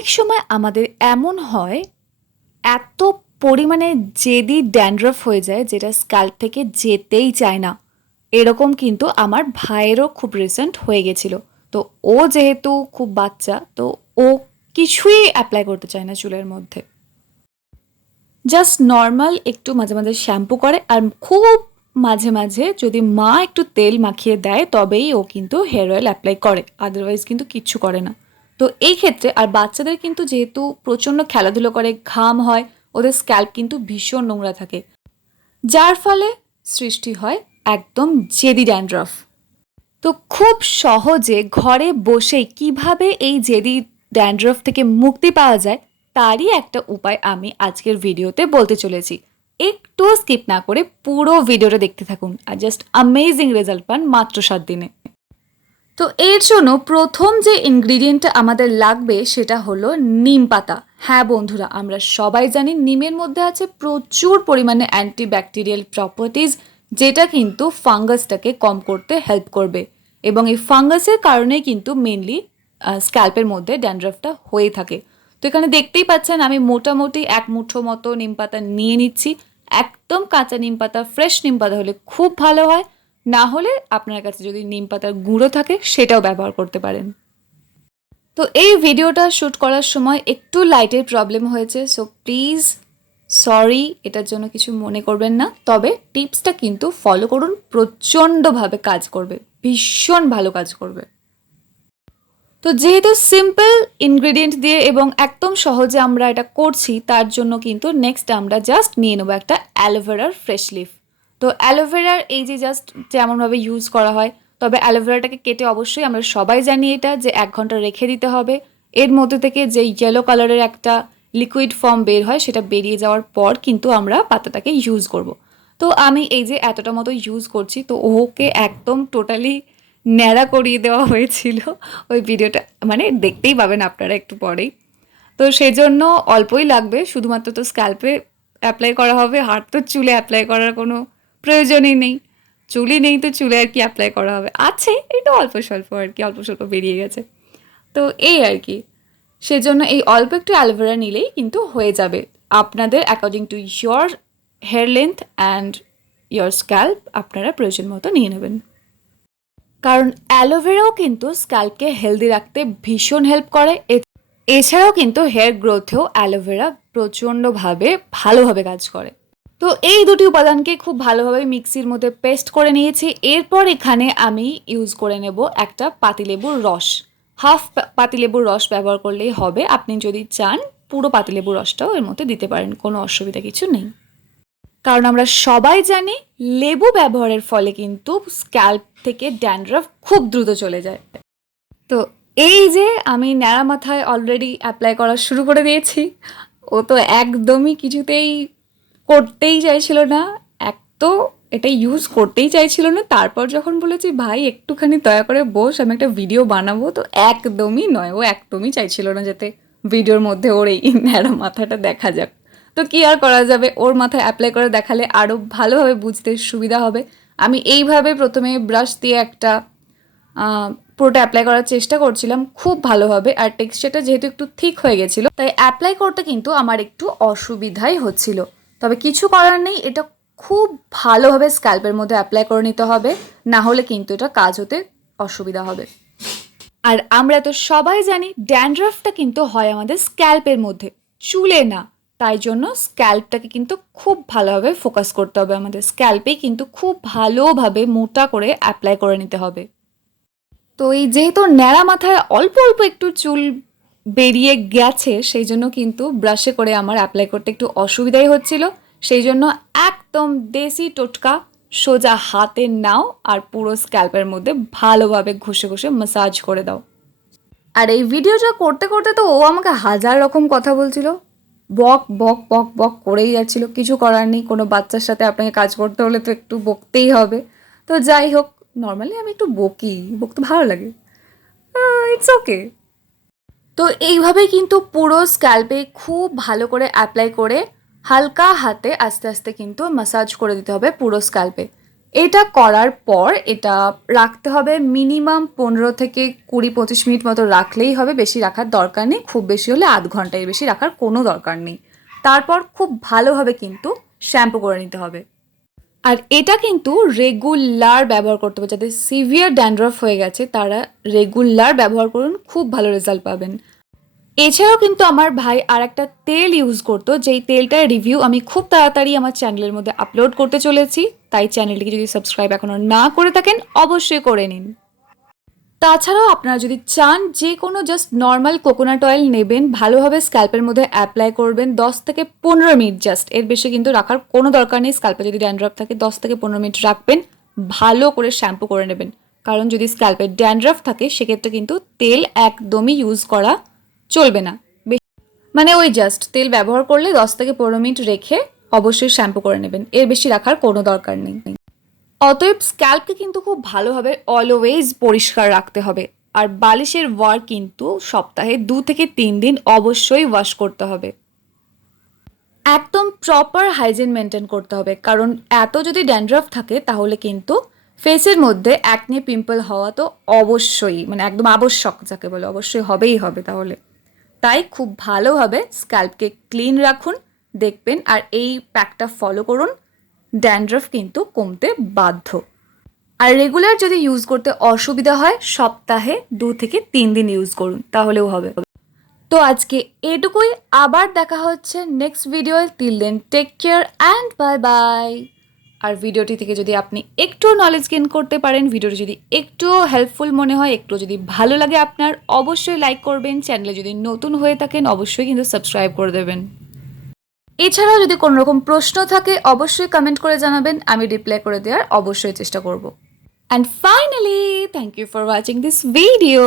অনেক সময় আমাদের এমন হয় এত পরিমাণে জেদি ড্যান্ড্রফ হয়ে যায় যেটা স্ক্যাল্প থেকে যেতেই চায় না। এরকম কিন্তু আমার ভাইয়েরও খুব রিসেন্ট হয়ে গেছিল। তো ও যেহেতু খুব বাচ্চা, তো ও কিছুই অ্যাপ্লাই করতে চায় না চুলের মধ্যে। জাস্ট নর্মাল একটু মাঝে মাঝে শ্যাম্পু করে, আর খুব মাঝে মাঝে যদি মা একটু তেল মাখিয়ে দেয় তবেই ও কিন্তু হেয়ার অয়েল অ্যাপ্লাই করে, আদারওয়াইজ কিন্তু কিচ্ছু করে না। তো এই ক্ষেত্রে আর বাচ্চাদের কিন্তু যেহেতু প্রচণ্ড খেলাধুলো করে, ঘাম হয়, ওদের স্ক্যাল্প কিন্তু ভীষণ নোংরা থাকে, যার ফলে সৃষ্টি হয় একদম জেদি ড্যান্ড্রফ। তো খুব সহজে ঘরে বসেই কিভাবে এই জেদি ড্যান্ড্রফ থেকে মুক্তি পাওয়া যায় তারই একটা উপায় আমি আজকের ভিডিওতে বলতে চলেছি। একটু স্কিপ না করে পুরো ভিডিওটা দেখতে থাকুন আর জাস্ট অ্যামেজিং রেজাল্ট পান মাত্র 7 দিনে। তো এর জন্য প্রথম যে ইনগ্রিডিয়েন্টটা আমাদের লাগবে সেটা হলো নিম পাতা। হ্যাঁ বন্ধুরা, আমরা সবাই জানি নিমের মধ্যে আছে প্রচুর পরিমাণে অ্যান্টিব্যাকটেরিয়াল প্রপার্টিজ, যেটা কিন্তু ফাঙ্গাসটাকে কম করতে হেল্প করবে। এবং এই ফাঙ্গাসের কারণেই কিন্তু মেনলি স্ক্যাল্পের মধ্যে ড্যান্ড্রফটা হয়ে থাকে। তো এখানে দেখতেই পাচ্ছেন আমি মোটামুটি 1 মুঠো মতো নিম পাতা নিয়ে নিচ্ছি। একদম কাঁচা নিম পাতা, ফ্রেশ নিম পাতা হলে খুব ভালো হয়, না হলে আপনার কাছে যদি নিম পাতার গুঁড়ো থাকে সেটাও ব্যবহার করতে পারেন। তো এই ভিডিওটা শ্যুট করার সময় একটু লাইটের প্রবলেম হয়েছে, সো প্লিজ সরি, এটার জন্য কিছু মনে করবেন না। তবে টিপসটা কিন্তু ফলো করুন, প্রচণ্ডভাবে কাজ করবে, ভীষণ ভালো কাজ করবে। তো যেহেতু সিম্পল ইনগ্রেডিয়েন্ট দিয়ে এবং একদম সহজে আমরা এটা করছি, তার জন্য কিন্তু নেক্সট আমরা জাস্ট নিয়ে নেবো একটা অ্যালোভেরার ফ্রেশ লিফ। তো অ্যালোভেরার এই যে জাস্ট যেমনভাবে ইউজ করা হয়, তবে অ্যালোভেরাটাকে কেটে অবশ্যই আমরা সবাই জানি এটা যে 1 ঘন্টা রেখে দিতে হবে। এর মধ্যে থেকে যে ইয়েলো কালারের একটা লিকুইড ফর্ম বের হয়, সেটা বেরিয়ে যাওয়ার পর কিন্তু আমরা পাতাটাকে ইউজ করব। তো আমি এই যে এতটা মতো ইউজ করছি, তো ওকে একদম টোটালি ন্যাড়া করিয়ে দেওয়া হয়েছিল ওই ভিডিওটা, মানে দেখতেই পাবেন আপনারা একটু পরেই। তো সেই জন্য অল্পই লাগবে, শুধুমাত্র তো স্ক্যাল্পে অ্যাপ্লাই করা হবে, হাত তো চুলে অ্যাপ্লাই করার কোনো প্রয়োজনই নেই। চুলই নেই তো চুলে আর কি অ্যাপ্লাই করা হবে, আছে একটু অল্প স্বল্প আর কি, অল্প স্বল্প বেরিয়ে গেছে। তো এই আর কি, সেজন্য এই অল্প একটু অ্যালোভেরা নিলেই কিন্তু হয়ে যাবে। আপনাদের according to your hair length and your scalp আপনারা প্রয়োজন মতো নিয়ে নেবেন। কারণ অ্যালোভেরাও কিন্তু স্ক্যাল্পকে হেলদি রাখতে ভীষণ হেল্প করে। এছাড়াও কিন্তু হেয়ার গ্রোথেও অ্যালোভেরা প্রচণ্ডভাবে ভালোভাবে কাজ করে। তো এই দুটি উপাদানকে খুব ভালোভাবে মিক্সির মধ্যে পেস্ট করে নিয়েছি। এরপর এখানে আমি ইউজ করে নেব একটা পাতিলেবুর রস। হাফ পাতিলেবুর রস ব্যবহার করলেই হবে। আপনি যদি চান পুরো পাতিলেবুর রসটাও এর মধ্যে দিতে পারেন, কোনো অসুবিধা কিছু নেই। কারণ আমরা সবাই জানি লেবু ব্যবহারের ফলে কিন্তু স্ক্যাল্প থেকে ড্যান্ড্রফ খুব দ্রুত চলে যায়। তো এই যে আমি ন্যাড়া মাথায় অলরেডি অ্যাপ্লাই করা শুরু করে দিয়েছি, ও তো একদমই কিছুতেই করতেই চাইছিল না, এক তো এটা ইউজ করতেই চাইছিল না। তারপর যখন বলেছি ভাই একটুখানি দয়া করে বস, আমি একটা ভিডিও বানাবো, তো একদমই নয়, ও একদমই চাইছিল না যাতে ভিডিওর মধ্যে ওর এই ন্যাড়া মাথাটা দেখা যাক। তো কি আর করা যাবে, ওর মাথায় অ্যাপ্লাই করে দেখালে আরও ভালোভাবে বুঝতে সুবিধা হবে। আমি এইভাবে প্রথমে ব্রাশ দিয়ে একটা পুরোটা অ্যাপ্লাই করার চেষ্টা করছিলাম খুব ভালোভাবে, আর টেক্সচারটা যেহেতু একটু থিক হয়ে গেছিলো তাই অ্যাপ্লাই করতে কিন্তু আমার একটু অসুবিধাই হচ্ছিল। তবে কিছু করার নেই, এটা খুব ভালোভাবে স্ক্যাল্পের মধ্যে অ্যাপ্লাই করে নিতে হবে, না হলে কিন্তু এটা কাজ হতে অসুবিধা হবে। আর আমরা তো সবাই জানি ড্যান্ড্রফটা কিন্তু হয় আমাদের স্ক্যাল্পের মধ্যে, চুলে না। তাই জন্য স্ক্যাল্পটাকে কিন্তু খুব ভালোভাবে ফোকাস করতে হবে, আমাদের স্ক্যাল্পে কিন্তু খুব ভালোভাবে মোটা করে অ্যাপ্লাই করে নিতে হবে। তো এই যেহেতু ন্যাড়া মাথায় অল্প অল্প একটু চুল বেরিয়ে গেছে, সেই জন্য কিন্তু ব্রাশে করে আমার অ্যাপ্লাই করতে একটু অসুবিধাই হচ্ছিল। সেই জন্য একদম দেশি টোটকা, সোজা হাতে নাও আর পুরো স্ক্যাল্পের মধ্যে ভালোভাবে ঘষে ঘষে ম্যাসাজ করে দাও। আর এই ভিডিওটা করতে করতে তো ও আমাকে হাজার রকম কথা বলছিল, বক বক বক বক করেই যাচ্ছিল। কিছু করার নেই, কোনো বাচ্চার সাথে আপনাকে কাজ করতে হলে তো একটু বকতেই হবে। তো যাই হোক, নর্মালি আমি একটু বকতে ভালো লাগে, ইটস ওকে। তো এইভাবে কিন্তু পুরো স্ক্যাল্পে খুব ভালো করে অ্যাপ্লাই করে হালকা হাতে আস্তে আস্তে কিন্তু ম্যাসাজ করে দিতে হবে পুরো স্ক্যাল্পে। এটা করার পর এটা রাখতে হবে মিনিমাম 15 থেকে 20-25 মিনিট মতো রাখলেই হবে, বেশি রাখার দরকার নেই, খুব বেশি হলে আধ ঘন্টার বেশি রাখার কোনো দরকার নেই। তারপর খুব ভালোভাবে কিন্তু শ্যাম্পু করে নিতে হবে। আর এটা কিন্তু রেগুলার ব্যবহার করতে হবে, যাদের সিভিয়ার ড্যান্ড্রফ হয়ে গেছে তারা রেগুলার ব্যবহার করুন, খুব ভালো রেজাল্ট পাবেন। এছাড়াও কিন্তু আমার ভাই আর একটা তেল ইউজ করতো, যেই তেলটার রিভিউ আমি খুব তাড়াতাড়ি আমার চ্যানেলের মধ্যে আপলোড করতে চলেছি, তাই চ্যানেলটিকে যদি সাবস্ক্রাইব এখনও না করে থাকেন অবশ্যই করে নিন। তাছাড়াও আপনারা যদি চান যে কোনো জাস্ট নর্মাল কোকোনাট অয়েল নেবেন, ভালোভাবে স্ক্যাল্পের মধ্যে অ্যাপ্লাই করবেন 10 থেকে 15 মিনিট, জাস্ট এর বেশি কিন্তু রাখার কোনো দরকার নেই। স্ক্যাল্পে যদি ড্যান্ড্রাফ থাকে 10 থেকে 15 মিনিট রাখবেন, ভালো করে শ্যাম্পু করে নেবেন, কারণ যদি স্ক্যাল্পে ড্যান্ড্রাফ থাকে সেক্ষেত্রে কিন্তু তেল একদমই ইউজ করা চলবে না। মানে ওই জাস্ট তেল ব্যবহার করলে 10 থেকে 15 মিনিট রেখে অবশ্যই শ্যাম্পু করে নেবেন, এর বেশি রাখার কোনো দরকার নেই। অতএব স্ক্যাল্পকে কিন্তু খুব ভালোভাবে অলওয়েজ পরিষ্কার রাখতে হবে। আর বালিশের ওয়ার কিন্তু সপ্তাহে 2 থেকে 3 দিন অবশ্যই ওয়াশ করতে হবে। একদম প্রপার হাইজিন মেনটেন করতে হবে, কারণ এত যদি ড্যান্ড্রাফ থাকে তাহলে কিন্তু ফেসের মধ্যে অ্যাকনে পিম্পল হওয়া তো অবশ্যই, মানে একদম আবশ্যক যাকে বলে, অবশ্যই হবেই হবে। তাহলে তাই খুব ভালোভাবে স্ক্যাল্পকে ক্লিন রাখুন, দেখবেন। আর এই প্যাকটা ফলো করুন, ড্যান্ড্রফ কিন্তু কমতে বাধ্য। আর রেগুলার যদি ইউজ করতে অসুবিধা হয় সপ্তাহে 2 থেকে 3 দিন ইউজ করুন, তাহলেও হবে। তো আজকে এটুকুই, আবার দেখা হচ্ছে next video. Till then take care and bye bye. আর ভিডিওটি থেকে যদি আপনি একটু নলেজ গেইন করতে পারেন, ভিডিওটি যদি একটু হেল্পফুল মনে হয়, একটু যদি ভালো লাগে আপনার, অবশ্যই লাইক করবেন। চ্যানেলে যদি নতুন হয়ে থাকেন অবশ্যই কিন্তু সাবস্ক্রাইব করে দেবেন। এছাড়াও যদি কোনো রকম প্রশ্ন থাকে অবশ্যই কমেন্ট করে জানাবেন, আমি রিপ্লাই করে দেওয়ার অবশ্যই চেষ্টা করব। And finally, thank you for watching this video.